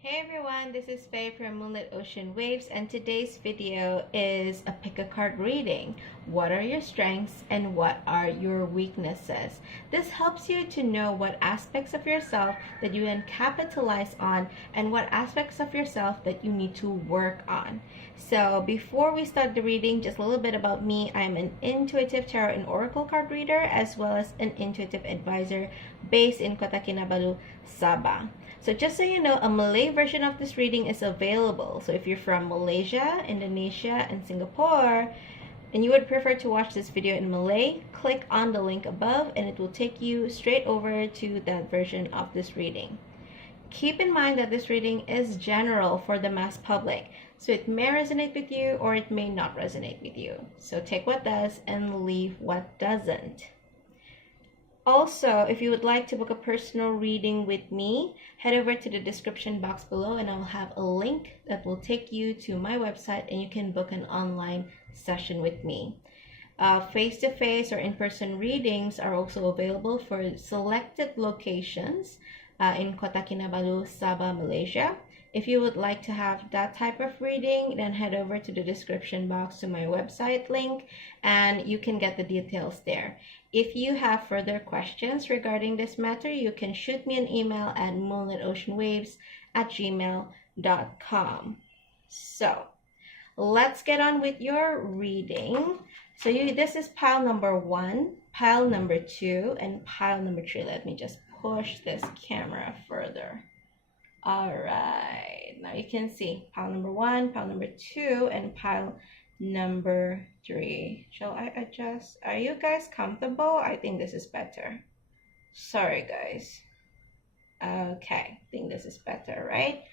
Hey everyone, this is Faye from Moonlit Ocean Waves, and today's video is a pick a card reading. What are your strengths and what are your weaknesses? This helps you to know what aspects of yourself that you can capitalize on and what aspects of yourself that you need to work on. So before we start the reading, just a little bit about me. I'm an intuitive tarot and oracle card reader as well as an intuitive advisor based in Kota Kinabalu, Sabah. So just so you know, a Malay version of this reading is available. So if you're from Malaysia, Indonesia, and Singapore, and you would prefer to watch this video in Malay, click on the link above and it will take you straight over to that version of this reading. Keep in mind that this reading is general for the mass public, so it may resonate with you or it may not resonate with you. So take what does and leave what doesn't. Also, if you would like to book a personal reading with me, head over to the description box below and I'll have a link that will take you to my website and you can book an online session with me. Face-to-face or in-person readings are also available for selected locations in Kota Kinabalu, Sabah, Malaysia. If you would like to have that type of reading, then head over to the description box to my website link and you can get the details there. If you have further questions regarding this matter, you can shoot me an email at moonlitoceanwaves@gmail.com. So let's get on with your reading. So this is pile number 1, pile number 2, and pile number 3. Let me just push this camera further. All right, now you can see pile number 1, pile number 2, and pile number 3. Shall I adjust? Are you guys comfortable? I think this is better. Sorry guys. Okay, I think this is better, right?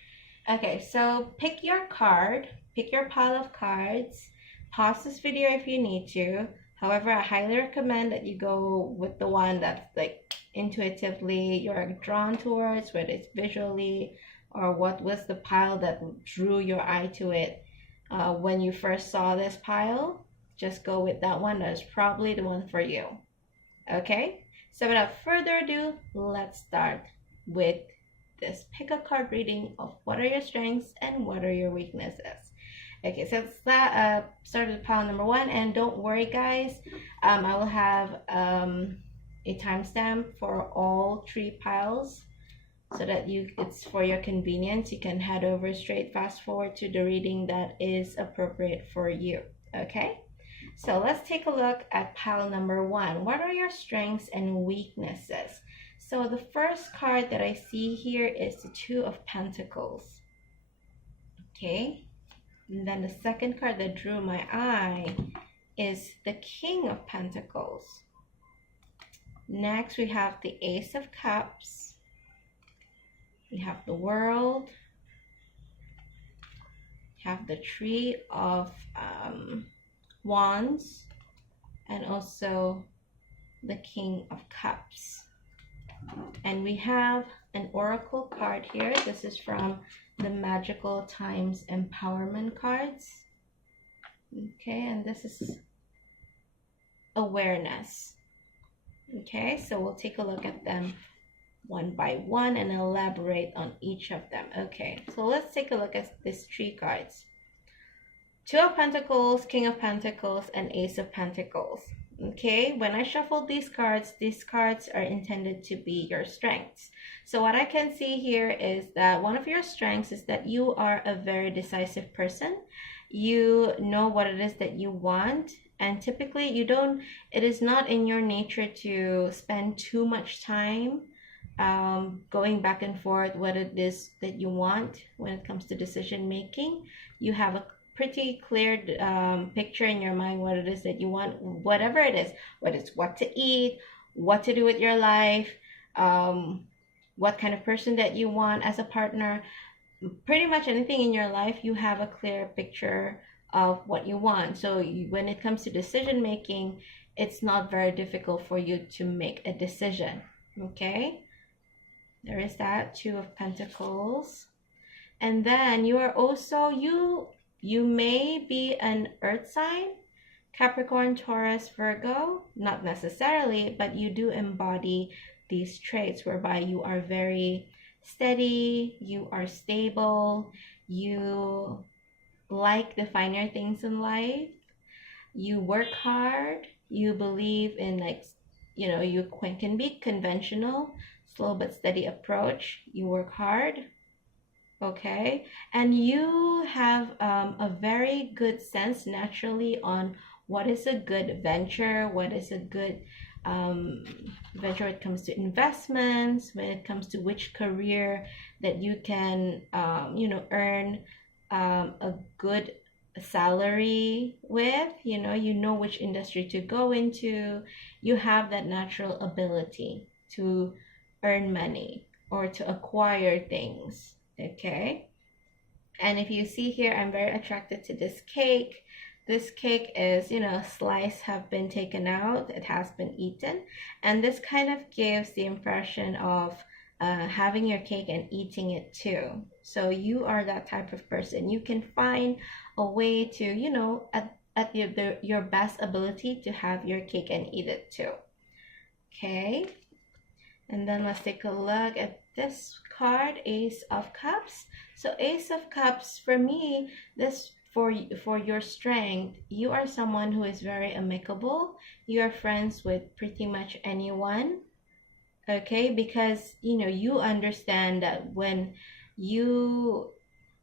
Okay, so pick your card, pick your pile of cards, pause this video if you need to. However, I highly recommend that you go with the one that's like intuitively you're drawn towards, whether it's visually or what was the pile that drew your eye to it when you first saw this pile. Just go with that one. That's probably the one for you. Okay, so without further ado, let's start with this pick a card reading of what are your strengths and what are your weaknesses. Okay, so let's start with pile number 1, and don't worry guys, I will have a timestamp for all 3 piles so that it's for your convenience. You can head over straight fast forward to the reading that is appropriate for you. Okay, so let's take a look at pile number 1. What are your strengths and weaknesses? So the first card that I see here is the 2 of Pentacles. Okay, and then the second card that drew my eye is the King of Pentacles. Next, we have the Ace of Cups. We have the World. We have the Three of Wands. And also the King of Cups. And we have an Oracle card here. This is from the Magical Times Empowerment cards. Okay, and this is awareness. Okay, so we'll take a look at them one by one and elaborate on each of them. Okay, so let's take a look at these 3 cards. 2 of Pentacles, King of Pentacles, and Ace of Pentacles. Okay, when I shuffled these cards are intended to be your strengths. So what I can see here is that one of your strengths is that you are a very decisive person. You know what it is that you want, and typically it is not in your nature to spend too much time going back and forth what it is that you want when it comes to decision making. You have a pretty clear picture in your mind what it is that you want, whatever it is, whether it's what to eat, what to do with your life, what kind of person that you want as a partner. Pretty much anything in your life, you have a clear picture of what you want. So when it comes to decision making, it's not very difficult for you to make a decision. Okay, there is that 2 of Pentacles. And then you are also, you may be an earth sign, Capricorn, Taurus, Virgo, not necessarily, but you do embody these traits whereby you are very steady, you are stable, you like the finer things in life, you work hard, you believe in like, you can be conventional, slow but steady approach, you work hard, okay, and you have a very good sense naturally on what is a good venture, what is a good um, venture when it comes to investments, when it comes to which career that you can earn a good salary with, you know which industry to go into. You have that natural ability to earn money or to acquire things, okay? And if you see here, I'm very attracted to this cake. This cake is, slice have been taken out, it has been eaten, and this kind of gives the impression of having your cake and eating it too. So you are that type of person. You can find a way to, at your best ability to have your cake and eat it too. Okay, and then let's take a look at this card, Ace of Cups. So Ace of Cups, for me, this for your strength, you are someone who is very amicable. You are friends with pretty much anyone. Okay, because you understand that when you,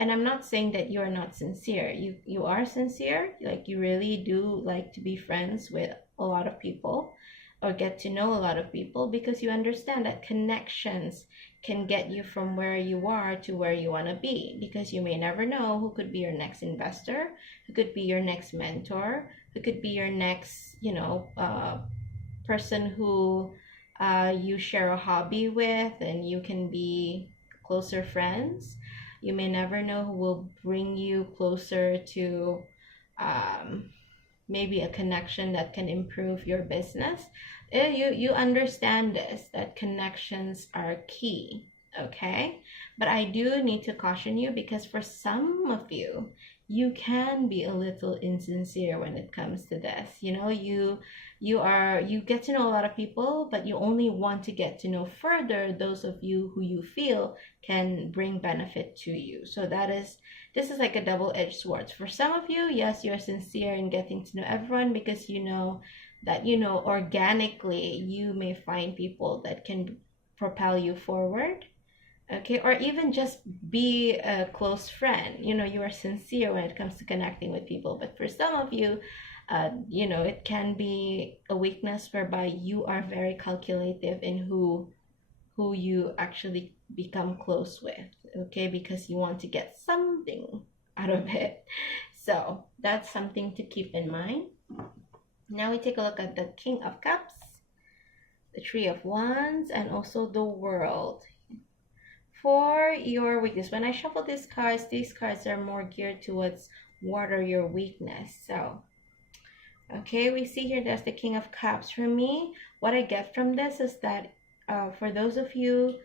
and I'm not saying that you're not sincere. You are sincere. Like, you really do like to be friends with a lot of people or get to know a lot of people, because you understand that connections can get you from where you are to where you want to be, because you may never know who could be your next investor, who could be your next mentor, who could be your next person who you share a hobby with and you can be closer friends. You may never know who will bring you closer to um, maybe a connection that can improve your business. You understand this, that connections are key, okay? But I do need to caution you, because for some of you, you can be a little insincere when it comes to this. You get to know a lot of people, but you only want to get to know further those of you who you feel can bring benefit to you. So this is like a double-edged sword. For some of you, yes, you're sincere in getting to know everyone, because you know that organically you may find people that can propel you forward, okay, or even just be a close friend. You are sincere when it comes to connecting with people. But for some of you, it can be a weakness whereby you are very calculative in who you actually become close with, okay, because you want to get something out of it. So that's something to keep in mind. Now we take a look at the King of Cups, the Three of Wands, and also the World. For your weakness, when I shuffle these cards are more geared towards what are your weakness. So, okay, we see here there's the King of Cups. For me, what I get from this is that for those of you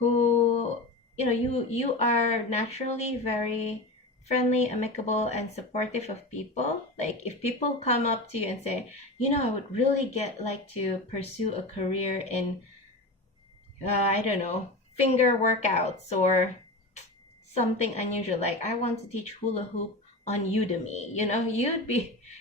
who, you are naturally very friendly, amicable, and supportive of people. Like, if people come up to you and say, I would really like to pursue a career in, I don't know, finger workouts or something unusual, like I want to teach hula hoop on Udemy,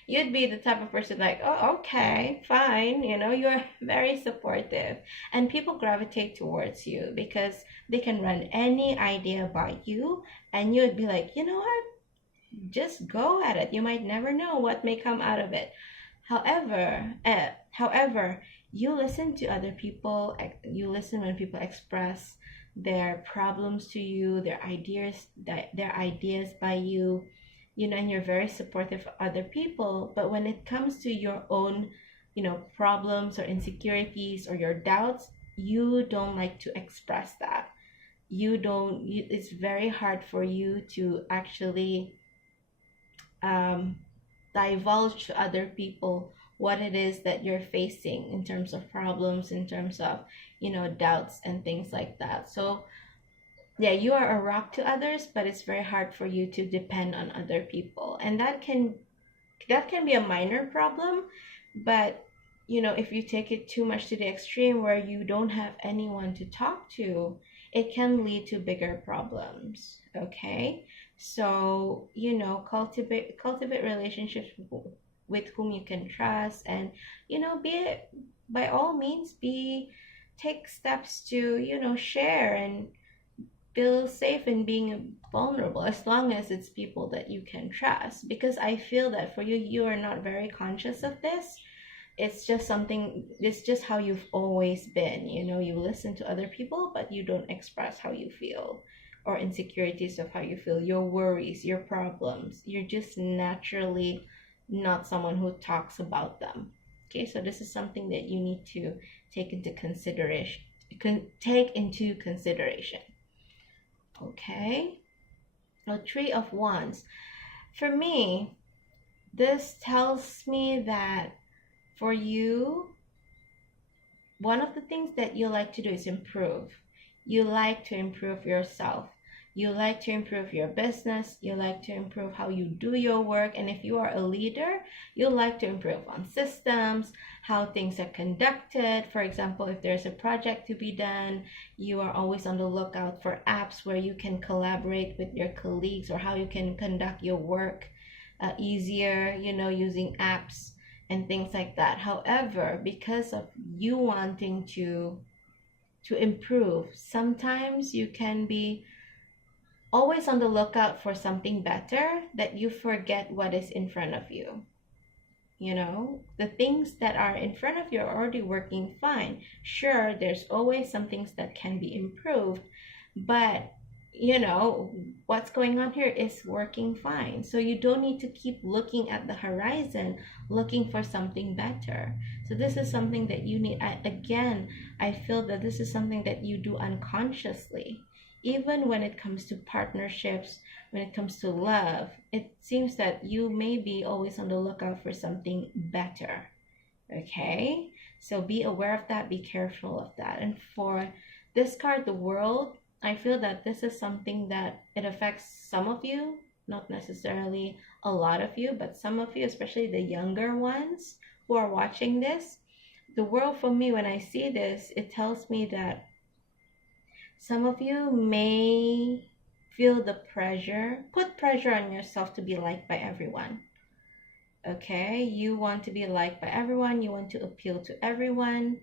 you'd be the type of person like, oh, okay, fine, you're very supportive, and people gravitate towards you because they can run any idea by you, and you'd be like, you know what, just go at it. You might never know what may come out of it. However, you listen to other people. You listen when people express their problems to you, their ideas by you, and you're very supportive of other people. But when it comes to your own, problems or insecurities or your doubts, you don't like to express that. It's very hard for you to actually um, divulge to other people what it is that you're facing in terms of problems, in terms of, doubts and things like that. So, yeah, you are a rock to others, but it's very hard for you to depend on other people. And that can be a minor problem, but if you take it too much to the extreme where you don't have anyone to talk to, it can lead to bigger problems. Okay, so cultivate relationships with whom you can trust, and be, by all means, be take steps to share and feel safe in being vulnerable, as long as it's people that you can trust. Because I feel that for you, you are not very conscious of this. It's just how you've always been. You listen to other people, but you don't express how you feel, or insecurities of how you feel, your worries, your problems. You're just naturally not someone who talks about them. Okay, so this is something that you need to take into consideration. Okay, now Three of Wands. For me, this tells me that for you, one of the things that you like to do is improve. You like to improve yourself. You like to improve your business. You like to improve how you do your work. And if you are a leader, you like to improve on systems, how things are conducted. For example, if there's a project to be done, you are always on the lookout for apps where you can collaborate with your colleagues, or how you can conduct your work easier, using apps and things like that. However, because of you wanting to improve, sometimes you can be always on the lookout for something better, that you forget what is in front of you. The things that are in front of you are already working fine. Sure, there's always some things that can be improved, but what's going on here is working fine. So you don't need to keep looking at the horizon, looking for something better. So this is something that you need. I feel that this is something that you do unconsciously. Even when it comes to partnerships, when it comes to love, it seems that you may be always on the lookout for something better. Okay? So be aware of that, be careful of that. And for this card, the World, I feel that this is something that it affects some of you, not necessarily a lot of you, but some of you, especially the younger ones who are watching this. The World, for me, when I see this, it tells me that some of you may feel put pressure on yourself to be liked by everyone. Okay, you want to be liked by everyone, you want to appeal to everyone,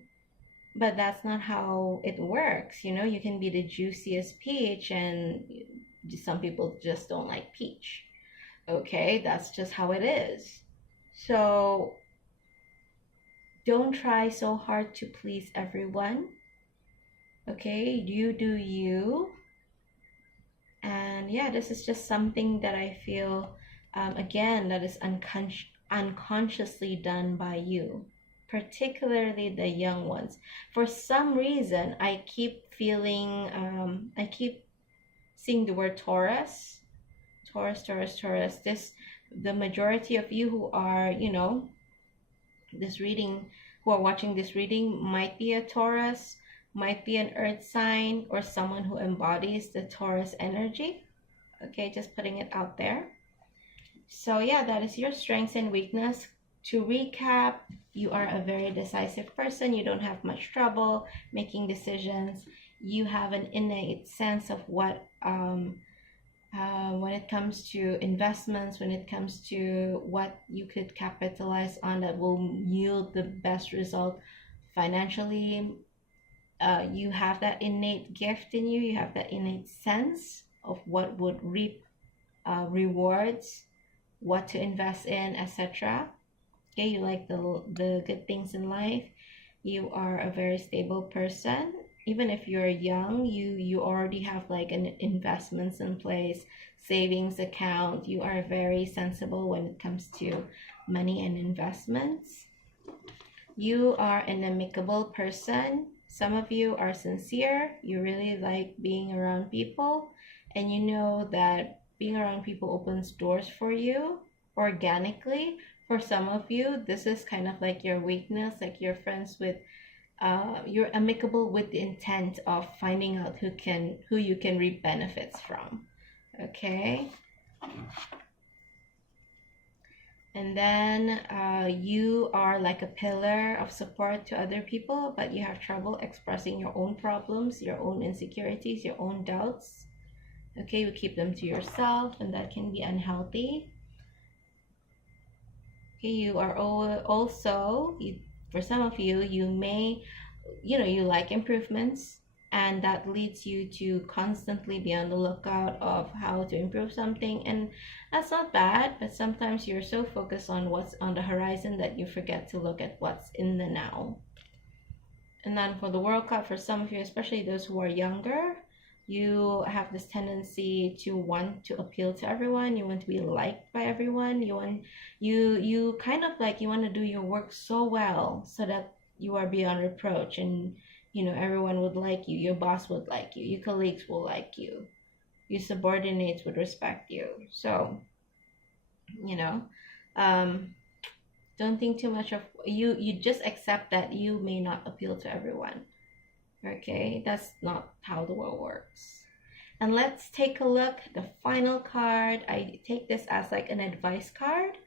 but that's not how it works. You can be the juiciest peach, and some people just don't like peach. Okay, that's just how it is. So don't try so hard to please everyone. Okay, you do you. And yeah, this is just something that I feel, again, that is unconsciously done by you, particularly the young ones. For some reason, I keep seeing the word Taurus. The majority of you who are, who are watching this reading might be a Taurus, might be an earth sign, or someone who embodies the Taurus energy. Okay, just putting it out there. So yeah, that is your strengths and weakness. To recap, you are a very decisive person. You don't have much trouble making decisions. You have an innate sense of what, when it comes to investments, when it comes to what you could capitalize on that will yield the best result financially. You have that innate gift in you. You have that innate sense of what would reap rewards, what to invest in, etc. Okay, you like the good things in life. You are a very stable person. Even if you're young, you already have like an investments in place, savings account. You are very sensible when it comes to money and investments. You are an amicable person. Some of you are sincere. You really like being around people, and you know that being around people opens doors for you organically. For some of you, this is kind of like your weakness, like you're friends with, you're amicable with the intent of finding out who you can reap benefits from. Okay. And then you are like a pillar of support to other people, but you have trouble expressing your own problems, your own insecurities, your own doubts. Okay, you keep them to yourself, and that can be unhealthy. Okay, you are also, for some of you, you may, you like improvements, and that leads you to constantly be on the lookout of how to improve something. And that's not bad, but sometimes you're so focused on what's on the horizon that you forget to look at what's in the now. And then for the World Cup, for some of you, especially those who are younger, you have this tendency to want to appeal to everyone. You want to be liked by everyone. You kind of like, you want to do your work so well so that you are beyond reproach, and everyone would like you. Your boss would like you. Your colleagues will like you. Your subordinates would respect you. So, you know, um, don't think too much of you. You just accept that you may not appeal to everyone. Okay, that's not how the world works. And let's take a look at the final card. I take this as like an advice card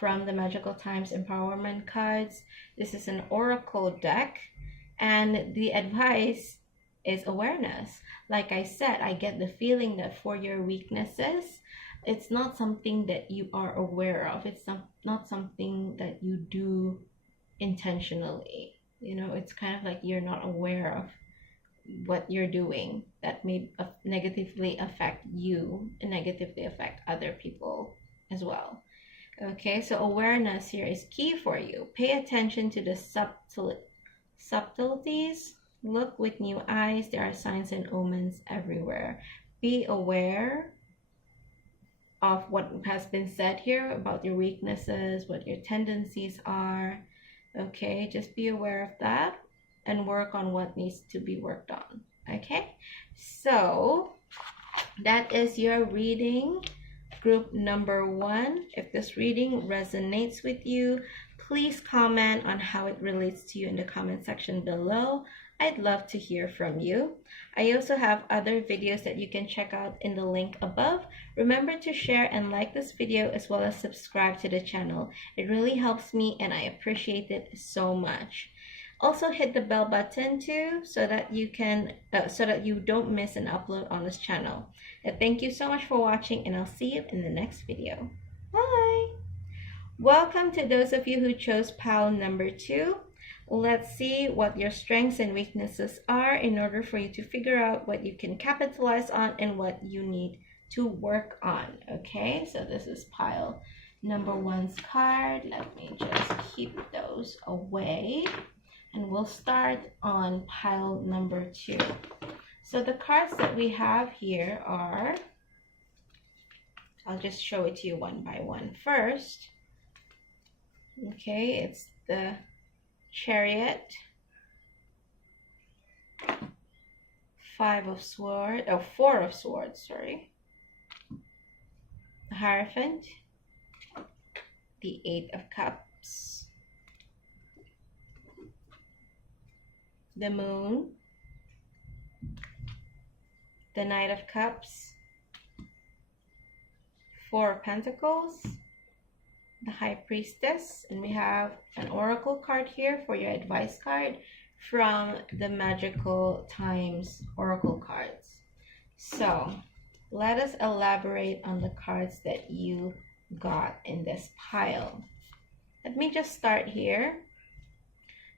from the Magical Times Empowerment cards. This is an oracle deck, and the advice is awareness. Like I said, I get the feeling that for your weaknesses, it's not something that you are aware of. It's not something that you do intentionally. It's kind of like you're not aware of what you're doing that may negatively affect you and negatively affect other people as well. Okay, so awareness here is key for you. Pay attention to the subtleties. Look with new eyes. There are signs and omens everywhere. Be aware of what has been said here about your weaknesses, what your tendencies are. Okay, just be aware of that and work on what needs to be worked on. Okay, so that is your reading, group number 1. If this reading resonates with you, please comment on how it relates to you in the comment section below. I'd love to hear from you. I also have other videos that you can check out in the link above. Remember to share and like this video, as well as subscribe to the channel. It really helps me and I appreciate it so much. Also hit the bell button too, so that you don't miss an upload on this channel. Thank you so much for watching, and I'll see you in the next video. Bye! Welcome to those of you who chose pile number 2. Let's see what your strengths and weaknesses are in order for you to figure out what you can capitalize on and what you need to work on. Okay, so this is pile number 1's card. Let me just keep those away, and we'll start on pile number 2. So the cards that we have here are, I'll just show it to you one by one first. Okay, it's the Chariot, 4 of Swords, sorry, the Hierophant, the 8 of Cups, the Moon, the Knight of Cups, 4 of Pentacles, the High Priestess, and we have an oracle card here for your advice card from the Magical Times oracle cards. So let us elaborate on the cards that you got in this pile. Let me just start here.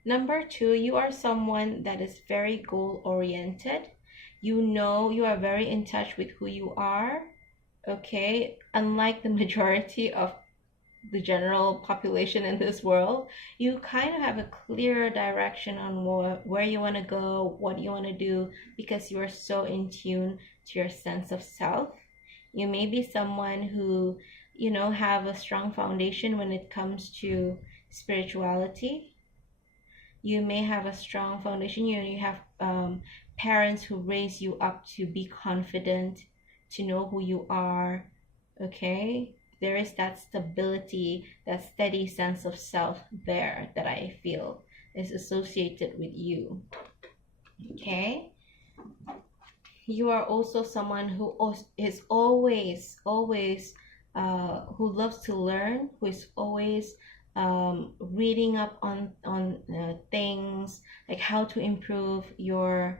Number 2, you are someone that is very goal oriented. You are very in touch with who you are. Okay, unlike the majority of the general population in this world, you kind of have a clear direction on where you want to go, what you want to do, because you are so in tune to your sense of self. You may be someone who have a strong foundation when it comes to spirituality. You may have a strong foundation. You have parents who raise you up to be confident, to know who you are. Okay, there is that stability, that steady sense of self there that I feel is associated with you. Okay, you are also someone who is always who loves to learn, who is always reading up on things like how to improve yourself,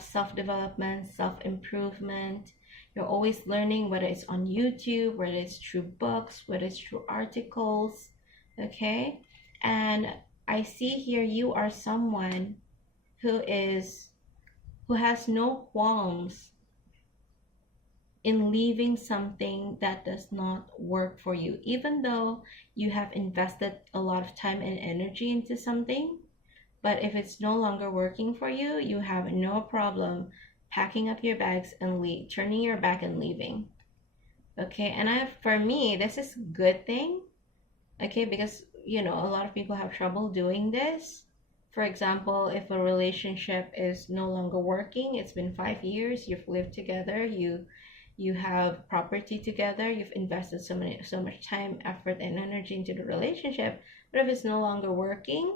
self-development, self-improvement. You're always learning, whether it's on YouTube, whether it's through books, whether it's through articles. Okay, and I see here you are someone who has no qualms in leaving something that does not work for you, even though you have invested a lot of time and energy into something. But if it's no longer working for you, you have no problem packing up your bags and turning your back and leaving. Okay, and for me, this is a good thing. Okay, because a lot of people have trouble doing this. For example, if a relationship is no longer working, it's been 5 years, you've lived together, you have property together, you've invested so much time, effort, and energy into the relationship. But if it's no longer working,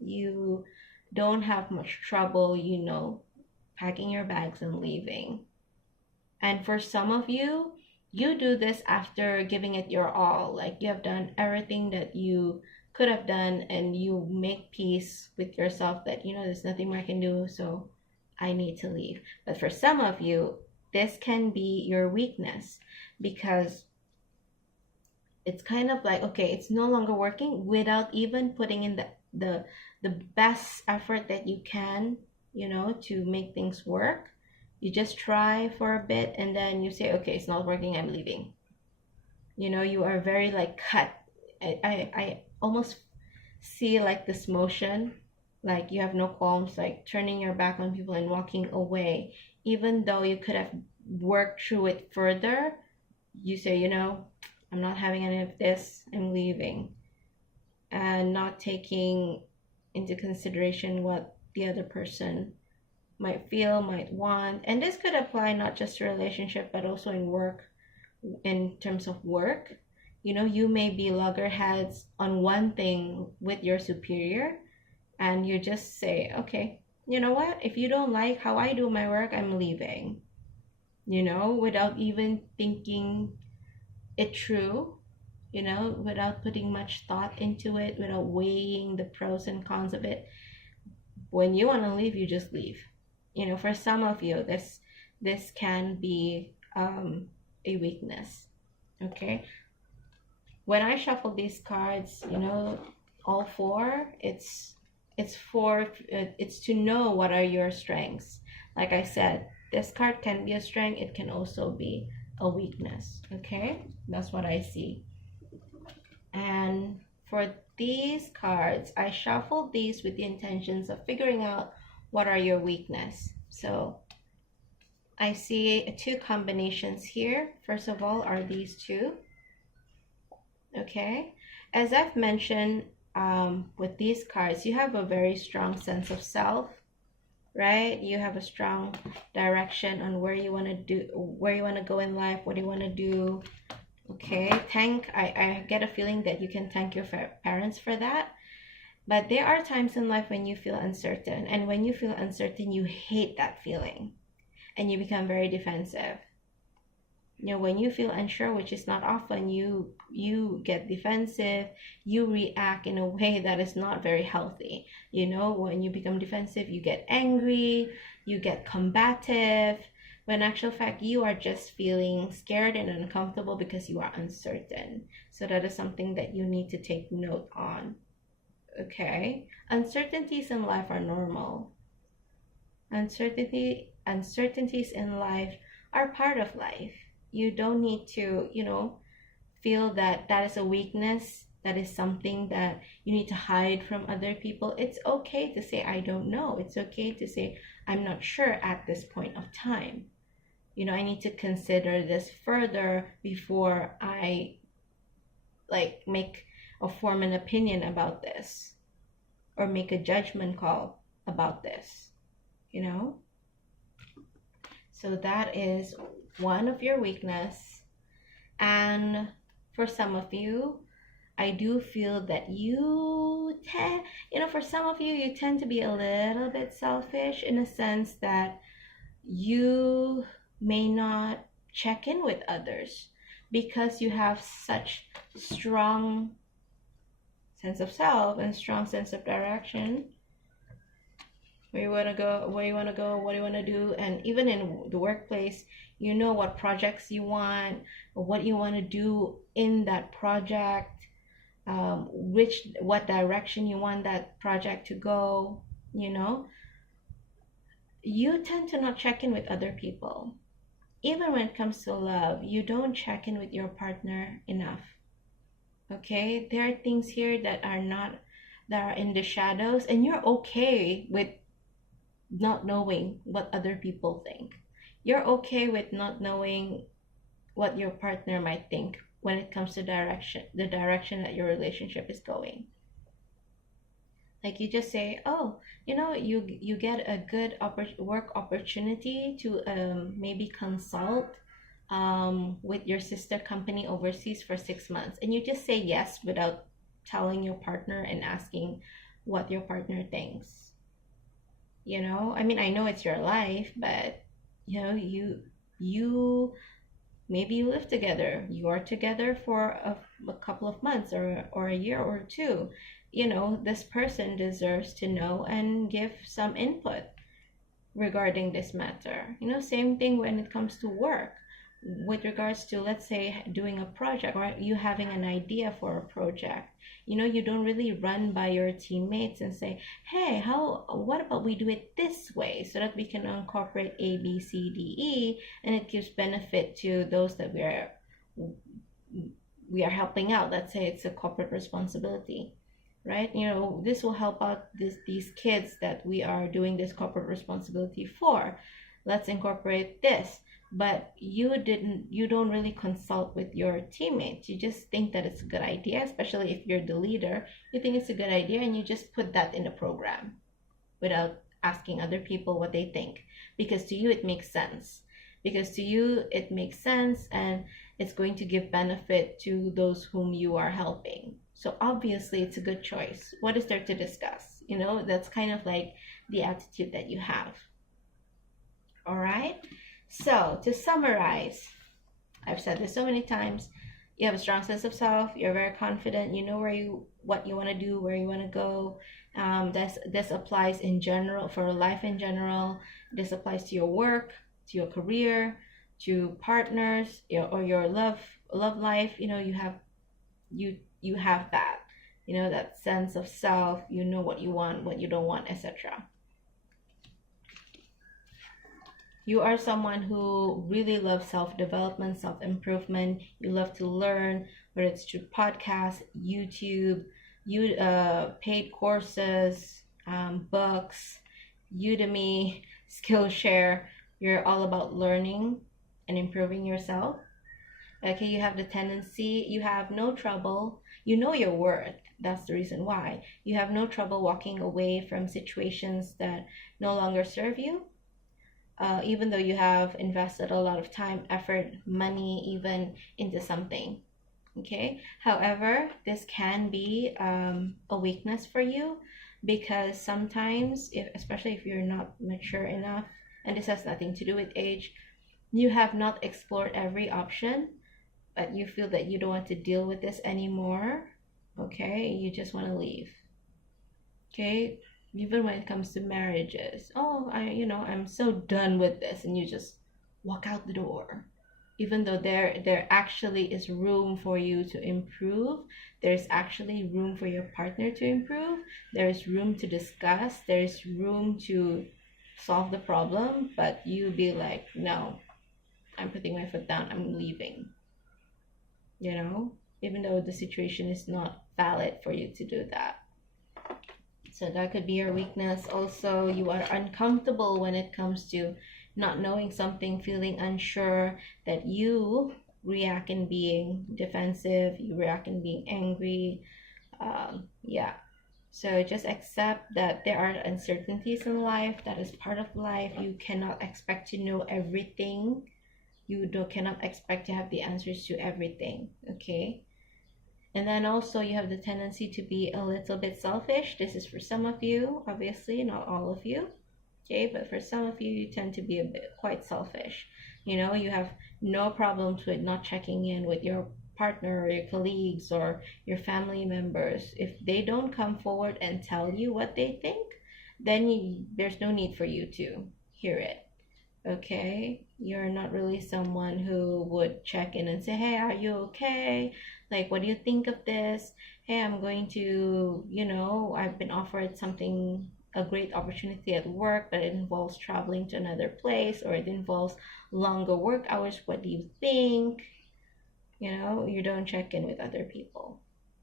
you don't have much trouble, packing your bags and leaving. And for some of you, you do this after giving it your all. Like, you have done everything that you could have done, and you make peace with yourself that, there's nothing more I can do, so I need to leave. But for some of you, this can be your weakness, because it's kind of like, okay, it's no longer working, without even putting in the best effort that you can, to make things work. You just try for a bit, and then you say, okay, it's not working, I'm leaving. You are very like cut. I almost see like this motion, like you have no qualms, like turning your back on people and walking away, even though you could have worked through it further. You say, I'm not having any of this, I'm leaving, and not taking into consideration what the other person might feel, might want. And this could apply not just to relationship, but also in work, in terms of work. You may be loggerheads on one thing with your superior, and you just say, okay, you know what? If you don't like how I do my work, I'm leaving, without even thinking it through, without putting much thought into it, without weighing the pros and cons of it. When you want to leave, you just leave. For some of you, this can be a weakness. Okay, when I shuffle these cards, all four, it's to know what are your strengths. Like I said, this card can be a strength, it can also be a weakness. Okay, that's what I see. And for these cards, I shuffled these with the intentions of figuring out what are your weakness. So I see two combinations here. First of all are these two. Okay, as I've mentioned, with these cards, you have a very strong sense of self, right? You have a strong direction on where you want to go in life, what you want to do. Okay, I get a feeling that you can thank your parents for that. But there are times in life when you feel uncertain, and when you feel uncertain, you hate that feeling, and you become very defensive. When you feel unsure, which is not often, you get defensive, you react in a way that is not very healthy. When you become defensive, you get angry, you get combative, when in actual fact, you are just feeling scared and uncomfortable because you are uncertain. So that is something that you need to take note on. Okay, uncertainties in life are normal. Uncertainties in life are part of life. You don't need to, feel that that is a weakness, that is something that you need to hide from other people. It's okay to say, I don't know. It's okay to say, I'm not sure at this point of time. I need to consider this further before I make or form an opinion about this, or make a judgment call about this, So that is one of your weakness. And for some of you, I do feel that for some of you, you tend to be a little bit selfish, in a sense that you may not check in with others because you have such strong sense of self and strong sense of direction, where you want to go, where you want to go, what you want to do. And even in the workplace, you know what projects you want, or what you want to do in that project, what direction you want that project to go. You tend to not check in with other people. Even when it comes to love, you don't check in with your partner enough. Okay, there are things here that are in the shadows, and you're okay with not knowing what other people think. You're okay with not knowing what your partner might think when it comes to the direction that your relationship is going. Like, you just say, oh, you get a good work opportunity to maybe consult with your sister company overseas for 6 months, and you just say yes without telling your partner and asking what your partner thinks. I mean, I know it's your life, but you maybe you live together, you are together for a couple of months, or a year or two. This person deserves to know and give some input regarding this matter. Same thing when it comes to work, with regards to, let's say, doing a project, or you having an idea for a project. You don't really run by your teammates and say, hey, what about we do it this way so that we can incorporate A, B, C, D, E, and it gives benefit to those that we are helping out. Let's say it's a corporate responsibility, right? This will help out these kids that we are doing this corporate responsibility for. Let's incorporate this. But you don't really consult with your teammates. You just think that it's a good idea, especially if you're the leader. You think it's a good idea, and you just put that in the program without asking other people what they think, because to you it makes sense. And it's going to give benefit to those whom you are helping. So obviously it's a good choice. What is there to discuss? That's kind of like the attitude that you have. All right. So to summarize, I've said this so many times, you have a strong sense of self, you're very confident, you know what you want to do, where you want to go. This applies in general, for life in general. This applies to your work, to your career, to partners, or your love life. You have that, that sense of self. You know what you want, what you don't want, etc. You are someone who really loves self-development, self-improvement. You love to learn, whether it's through podcasts, YouTube, paid courses, books, Udemy, Skillshare. You're all about learning and improving yourself. Okay, you have the tendency, you have no trouble, you know your worth. That's the reason why. You have no trouble walking away from situations that no longer serve you. Even though you have invested a lot of time, effort, money, even into something. Okay. However, this can be a weakness for you, because sometimes, especially if you're not mature enough, and this has nothing to do with age, you have not explored every option, but you feel that you don't want to deal with this anymore. Okay. You just want to leave. Okay. Even when it comes to marriages, I'm so done with this, and you just walk out the door, even though there actually is room for you to improve. There's actually room for your partner to improve. There's room to discuss. There's room to solve the problem, but you be like, no, I'm putting my foot down, I'm leaving. Even though the situation is not valid for you to do that. So that could be your weakness. Also, you are uncomfortable when it comes to not knowing something, feeling unsure, that you react in being defensive, you react in being angry. So just accept that there are uncertainties in life. That is part of life. You cannot expect to know everything. You cannot expect to have the answers to everything. Okay. And then also, you have the tendency to be a little bit selfish. This is for some of you, obviously, not all of you. Okay, but for some of you, you tend to be a bit quite selfish. You know, you have no problems with not checking in with your partner or your colleagues or your family members. If they don't come forward and tell you what they think, then there's no need for you to hear it. Okay, you're not really someone who would check in and say, hey, are you okay? Like, what do you think of this? Hey, I'm going to, I've been offered something, a great opportunity at work, but it involves traveling to another place or it involves longer work hours. What do you think? You don't check in with other people,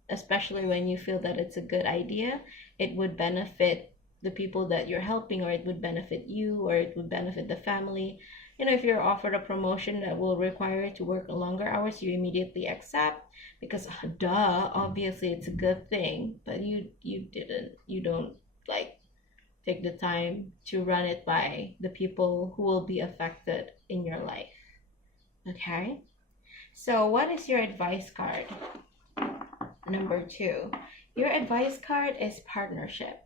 especially when you feel that it's a good idea. It would benefit the people that you're helping, or it would benefit you, or it would benefit the family. If you're offered a promotion that will require you to work longer hours, you immediately accept because duh, obviously it's a good thing, but you don't like take the time to run it by the people who will be affected in your life. Okay, so what is your advice card? Number 2, your advice card is partnership.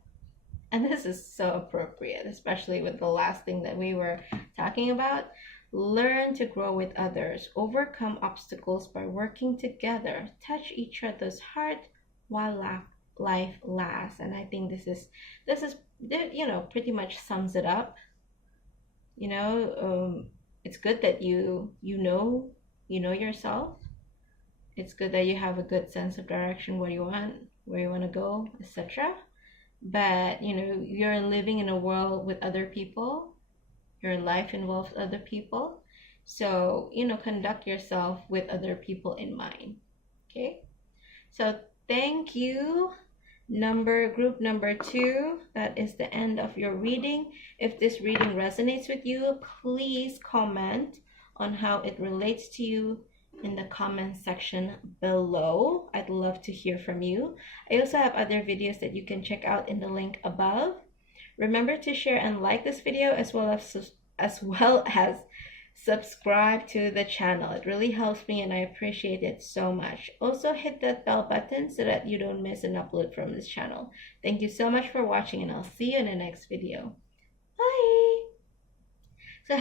And this is so appropriate, especially with the last thing that we were talking about. Learn to grow with others, overcome obstacles by working together, touch each other's heart while life lasts. And I think this is pretty much sums it up. It's good that you know yourself. It's good that you have a good sense of direction, what you want, where you want to go, etc. But you're living in a world with other people. Your life involves other people, so conduct yourself with other people in mind. Okay, so thank you. Group number 2, that is the end of your reading. If this reading resonates with you, please comment on how it relates to you in the comment section below. I'd love to hear from you. I also have other videos that you can check out in the link above. Remember to share and like this video as well as subscribe to the channel. It really helps me and I appreciate it so much. Also hit that bell button so that you don't miss an upload from this channel. Thank you so much for watching and I'll see you in the next video. Bye! So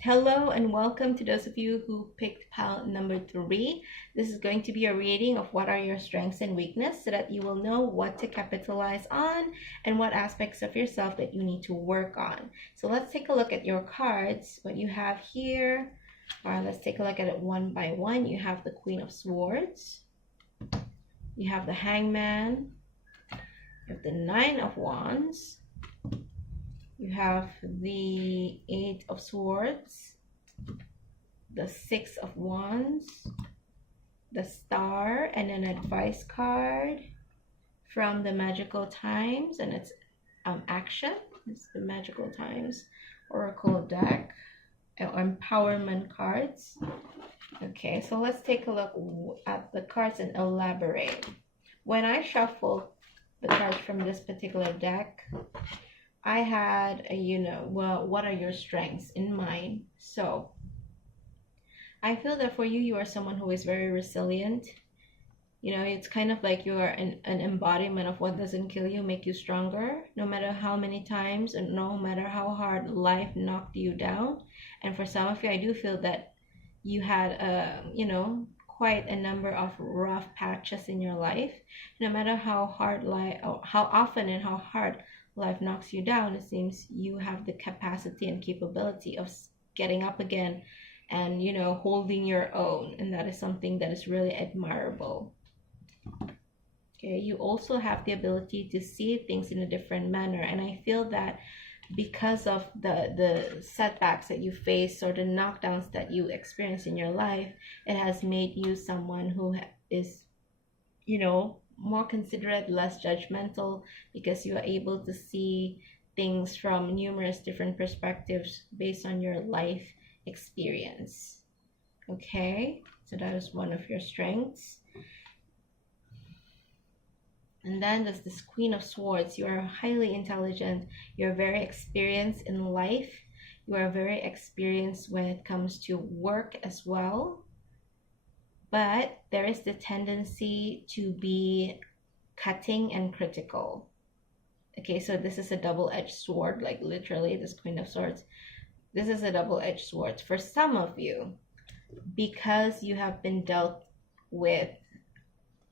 hello and welcome to those of you who picked pile number 3. This is going to be a reading of what are your strengths and weaknesses so that you will know what to capitalize on and what aspects of yourself that you need to work on. So let's take a look at your cards, what you have here. Let's take a look at it one by one. You have the Queen of Swords. You have the Hangman. You have the Nine of Wands. You have the Eight of Swords, the Six of Wands, the Star, and an advice card from the Magical Times, and it's action. It's the Magical Times Oracle deck, empowerment cards. Okay, so let's take a look at the cards and elaborate. When I shuffle the cards from this particular deck, I had what are your strengths in mind. So I feel that for you are someone who is very resilient. It's kind of like you are an embodiment of what doesn't kill you, make you stronger, no matter how many times and no matter how hard life knocked you down. And for some of you, I do feel that you had quite a number of rough patches in your life. No matter how hard life, or how often and how hard life knocks you down, it seems you have the capacity and capability of getting up again and holding your own, and that is something that is really admirable. Okay, you also have the ability to see things in a different manner, and I feel that because of the setbacks that you face or the knockdowns that you experience in your life, it has made you someone who is more considerate, less judgmental, because you are able to see things from numerous different perspectives based on your life experience. Okay, so that is one of your strengths. And then there's this Queen of Swords. You are highly intelligent. You're very experienced in life. You are very experienced when it comes to work as well. But there is the tendency to be cutting and critical. Okay, so this is a double-edged sword, like literally this Queen of Swords. This is a double-edged sword for some of you, because you have been dealt with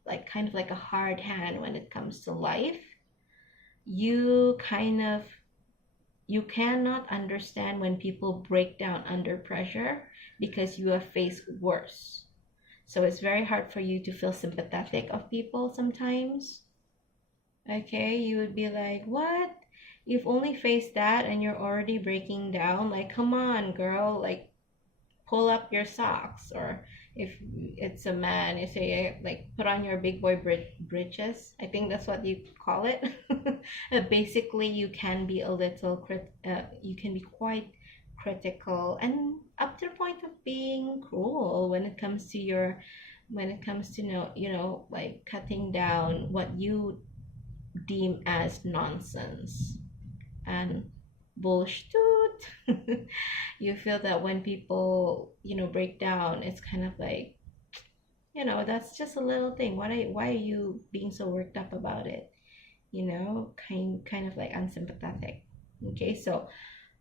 like kind of like a hard hand when it comes to life. You cannot understand when people break down under pressure because you have faced worse. So it's very hard for you to feel sympathetic of people sometimes. Okay, you would be like, what? You've only faced that and you're already breaking down? Like, come on, girl, like pull up your socks. Or if it's a man, you say, like, put on your big boy britches. I think that's what you call it. Basically, you can be a little, you can be quite critical and up to the point of being cruel when it comes to like cutting down what you deem as nonsense and bullshit. You feel that when people, break down, it's kind of like, that's just a little thing. Why are you being so worked up about it? Kind of like unsympathetic. Okay, so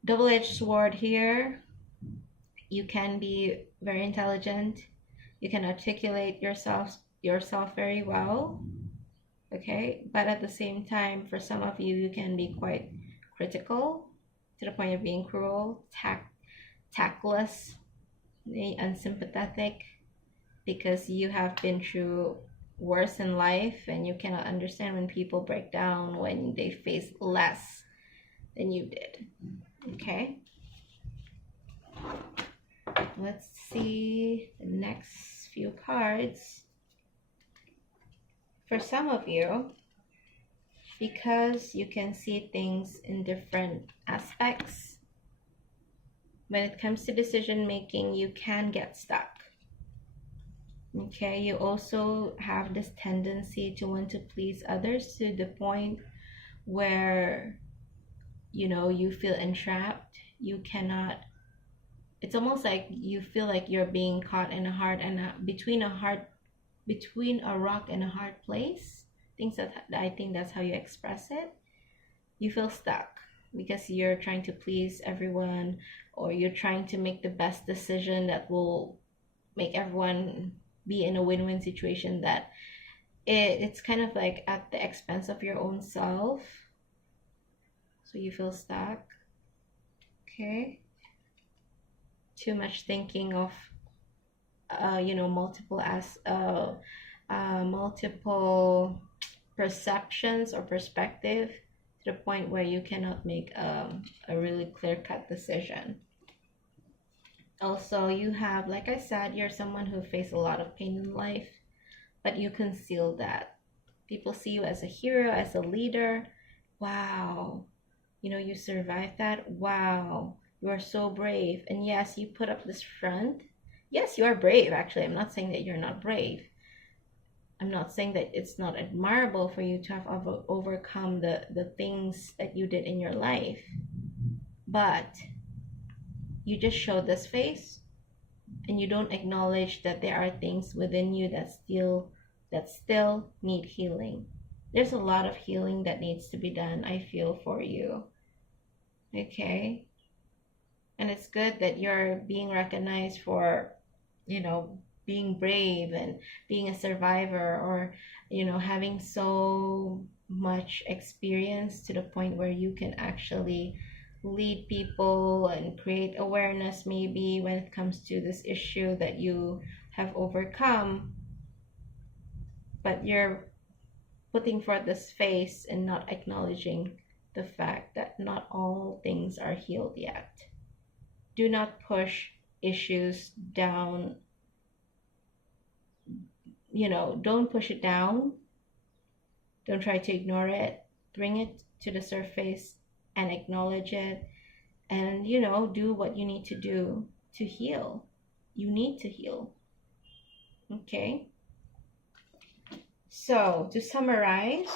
double-edged sword here. You can be very intelligent. You can articulate yourself very well. Okay, but at the same time, for some of you, you can be quite critical to the point of being cruel, tactless, unsympathetic, because you have been through worse in life and you cannot understand when people break down when they face less than you did. Okay, let's see the next few cards. For some of you, because you can see things in different aspects, when it comes to decision making, you can get stuck. Okay, you also have this tendency to want to please others to the point where you feel entrapped. You cannot, it's almost like you feel like you're being caught in between a rock and a hard place. I think that's how you express it. You feel stuck because you're trying to please everyone, or you're trying to make the best decision that will make everyone be in a win-win situation, that it's kind of like at the expense of your own self. So you feel stuck. Okay, too much thinking of multiple perceptions or perspective, to the point where you cannot make a really clear-cut decision. Also, you have, like I said, you're someone who faced a lot of pain in life, but you conceal that. People see you as a hero, as a leader. Wow, you survived that. Wow, you are so brave. And yes, you put up this front. Yes, you are brave, actually. I'm not saying that you're not brave. I'm not saying that it's not admirable for you to have overcome the things that you did in your life. But you just show this face and you don't acknowledge that there are things within you that still need healing. There's a lot of healing that needs to be done, I feel, for you. Okay? And it's good that you're being recognized for, being brave and being a survivor, or, having so much experience to the point where you can actually lead people and create awareness, maybe when it comes to this issue that you have overcome. But you're putting forth this face and not acknowledging the fact that not all things are healed yet. Do not push issues down. Don't push it down. Don't try to ignore it. Bring it to the surface and acknowledge it. And, do what you need to do to heal. You need to heal. Okay? So, to summarize,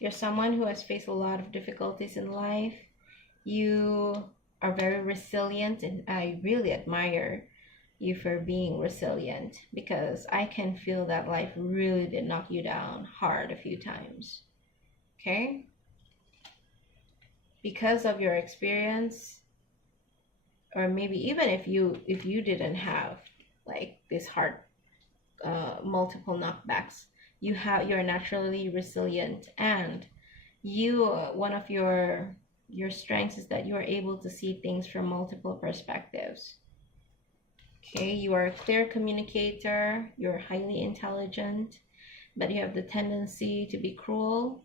you're someone who has faced a lot of difficulties in life. You are very resilient, and I really admire you for being resilient, because I can feel that life really did knock you down hard a few times. Okay? because of your experience, or maybe even if you didn't have like this hard multiple knockbacks, you're naturally resilient, and you one of your strengths is that you are able to see things from multiple perspectives. Okay, you are a clear communicator, you're highly intelligent, but you have the tendency to be cruel.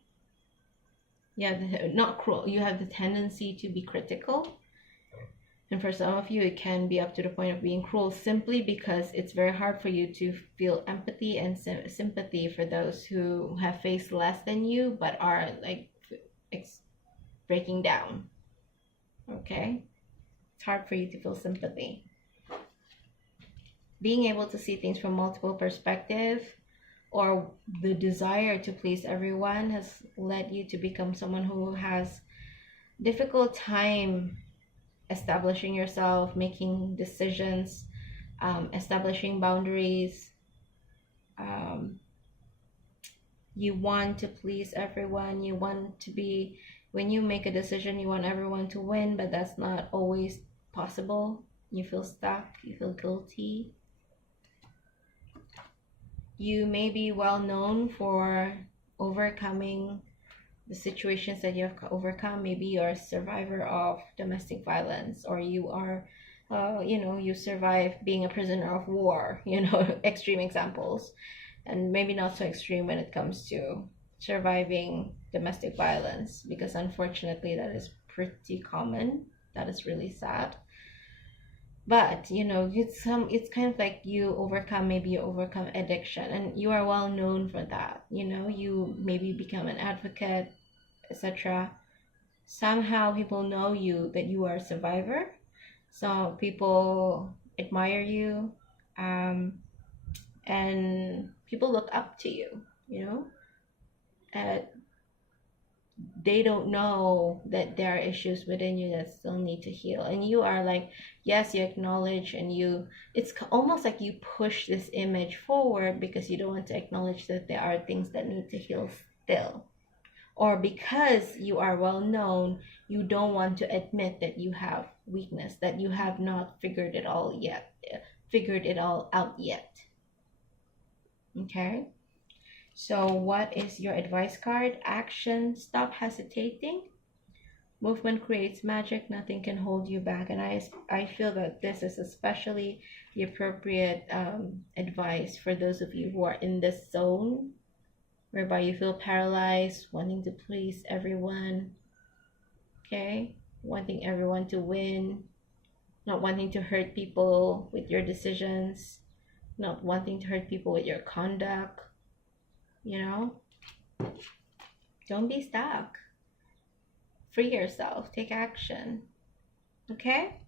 Not cruel, you have the tendency to be critical. And for some of you, it can be up to the point of being cruel simply because it's very hard for you to feel empathy and sympathy for those who have faced less than you but are like breaking down. Okay? It's hard for you to feel sympathy. Being able to see things from multiple perspectives, or the desire to please everyone, has led you to become someone who has difficult time establishing yourself, making decisions, establishing boundaries. You want to please everyone. You want to be, when you make a decision, you want everyone to win, but that's not always possible. You feel stuck, you feel guilty. You may be well known for overcoming the situations that you have overcome. Maybe you're a survivor of domestic violence, or you are, you survive being a prisoner of war, extreme examples. And maybe not so extreme when it comes to surviving domestic violence, because unfortunately that is pretty common. That is really sad. But it's kind of like you overcome addiction, and you are well known for that. You maybe become an advocate, etc. Somehow people know you, that you are a survivor, so people admire you, and people look up to you. Uh, they don't know that there are issues within you that still need to heal, and you are like, yes, you acknowledge, and it's almost like you push this image forward because you don't want to acknowledge that there are things that need to heal still, or because you are well known, you don't want to admit that you have weakness, that you have not figured it all out yet. Okay. So what is your advice card? Action. Stop hesitating. Movement creates magic. Nothing can hold you back. And I feel that this is especially the appropriate advice for those of you who are in this zone, whereby you feel paralyzed, wanting to please everyone. Okay? Wanting everyone to win. Not wanting to hurt people with your decisions. Not wanting to hurt people with your conduct. Don't be stuck. Free yourself. Take action. Okay?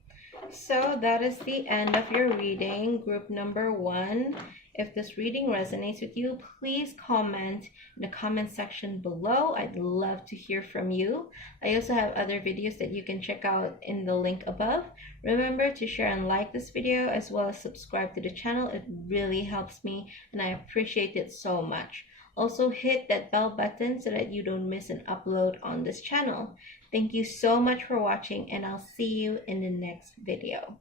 So that is the end of your reading, group number 1. If this reading resonates with you, please comment in the comment section below. I'd love to hear from you. I also have other videos that you can check out in the link above. Remember to share and like this video, as well as subscribe to the channel. It really helps me, and I appreciate it so much. Also, hit that bell button so that you don't miss an upload on this channel. Thank you so much for watching, and I'll see you in the next video.